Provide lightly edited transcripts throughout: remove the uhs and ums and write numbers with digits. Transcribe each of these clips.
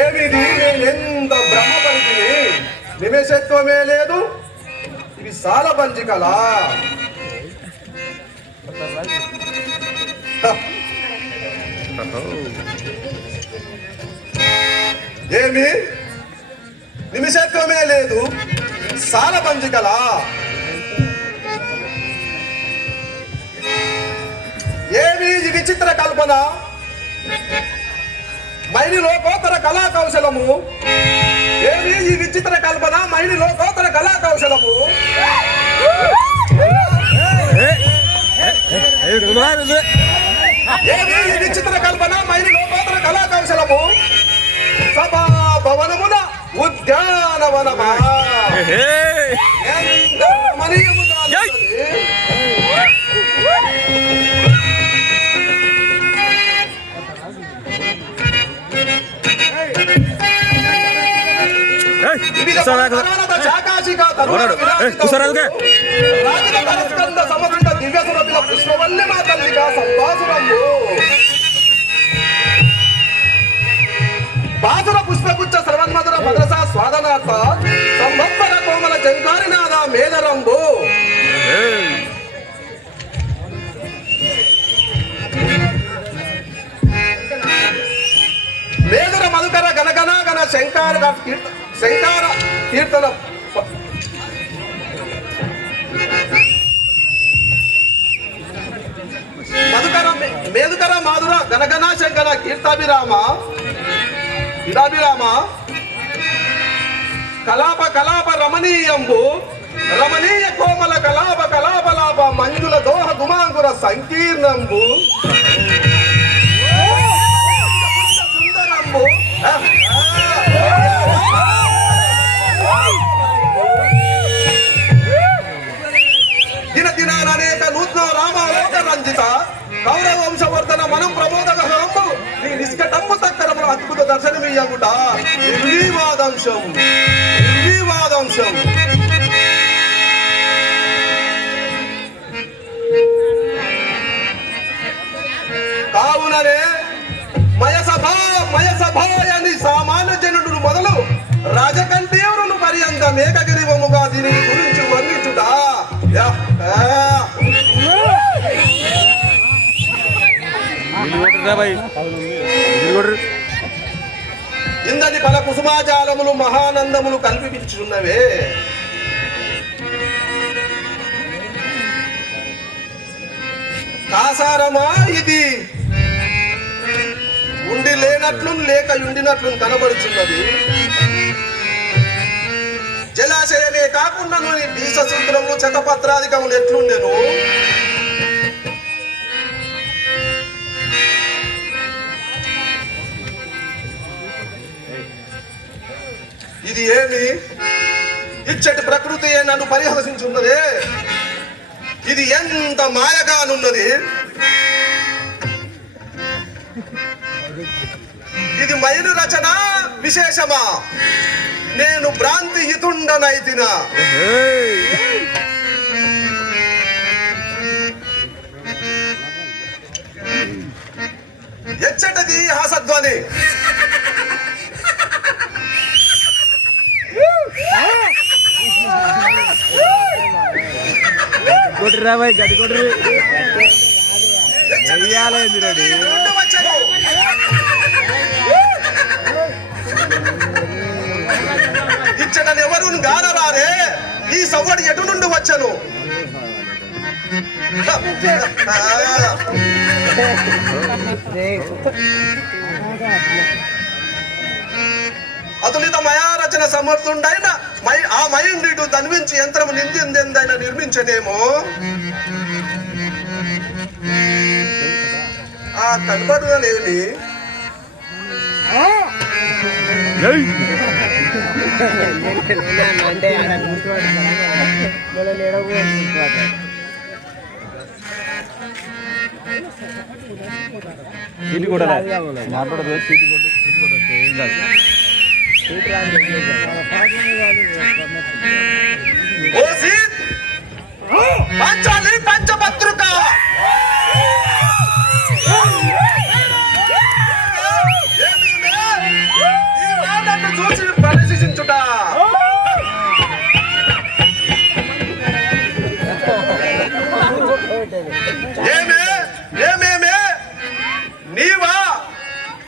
ఏమిది నేనెంత బ్రహ్మపడితిని నిమిషత్వమే లేదు. ఇవి సాలబంజికలా? ఏమి నిమిషత్వమే లేదు, సాలబంజికలా? ఏమి ఈ విచిత్ర కల్పన? మైని లోకోత్తర కళా కౌశలము. ఏమి ఈ విచిత్ర కల్పన? మైని లోకోత్తర కళా కౌశలము. ఏమి ఈ విచిత్ర కల్పన? మైని లోకోత్తర కళా కౌశలము. సభా భవనమున ఉద్యానవనమా ఎంత రమణీయముగా పుష్పవల్లి మా తల్లిగా సంభాసురంబు బాసుర పుష్పగుచ్చ శ్రవన్మధుర మద్రసా స్వాదనార్థ సంవత్సర కోమల జంకారినాథ మేదరంబు. మేదర మధుకర గణగణ గణ శంకార కీర్తన మేదుకర మాధుర గణగణ శంకర కీర్తాభిరామ ఇదాభిరామ కలాప కలాప రమణీయంబు రమణీయ కోమల కలాప కలాపలాప మంజుల దోహ గుమాంకుర సంకీర్ణంబు సుందరంబు దిన దినానేక నూతన రామాలోక రంజిత కౌరవ వంశవర్ధన మనం ప్రబోధకము నీ నిష్కటమ్ము తక్కరముల అద్భుత దర్శనమీయగుట నిర్వివాదంశం నిర్వివాదంశం. కావుననే మయసభాయని సామాన్య జనుడు మొదలు రాజకంఠీయులను పర్యంత మేఘగిరివముగా దీని గురించి వర్ణించుట ఇందటి పల కుసుమాజాలములు మహానందములు కల్పించున్నవే. కాసారమా ఇది ఉండి లేనట్లు లేక ఉండినట్లు కనబడుచున్నది. జలాశయమే కాకుండా దీస సూత్రములు శతపత్రాధికములు ఎట్లుండెను? ఇది ఏమి ఇచ్చటి ప్రకృతి నన్ను పరిహసించున్నదే. ఇది ఎంత మాయగానున్నది. ఇది మైలు రచన విశేషమా? నేను భ్రాంతి హితుండనైతినా? ఎచ్చటది హాసధ్వని? గడి కొట్టు ఇచ్చటని ఎవరు గానరారే. ఈ సవ్వడి ఎటు నుండి వచ్చను? అతులిత మయారచన సమర్థుండైన ఆ మయుండిటు తన్వించి యంత్రము నిందిందైన నిర్మించనేమో. ఆ కనబడునేమి సీటు కూడా మాట్లాడదు. సీటు కొట్టు ఏం కాదు. పంచపత్రిక ఈ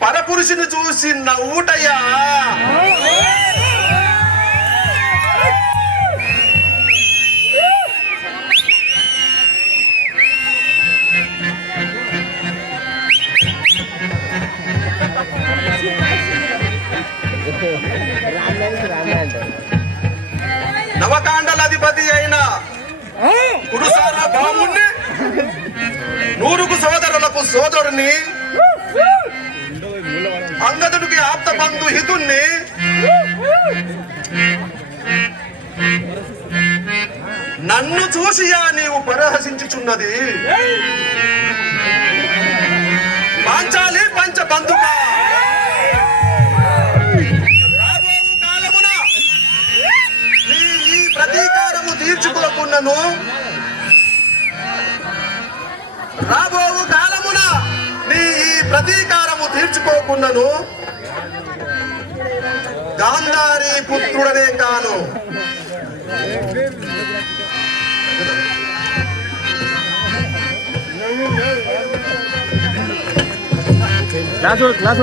పరపురుషుని చూసి నవ్వుటయ్యా. నవకాండల అధిపతి అయిన కురుసార బాముణ్ణి, నూరుకు సోదరులకు సోదరుని, అంగదుడికి ఆప్త బంధు హితుణ్ణి, నన్ను చూసియా నీవు పరిహసించుచున్నది. పాంచాలి పంచ బంధుగా రాబోవు కాలమున నీ ఈ ప్రతీకారము తీర్చుకోకున్నను, రాబోవు కాలమున నీ ఈ ప్రతీకారము తీర్చుకోకున్నను గాంధారి పుత్రుడనే కాను. క్లాస్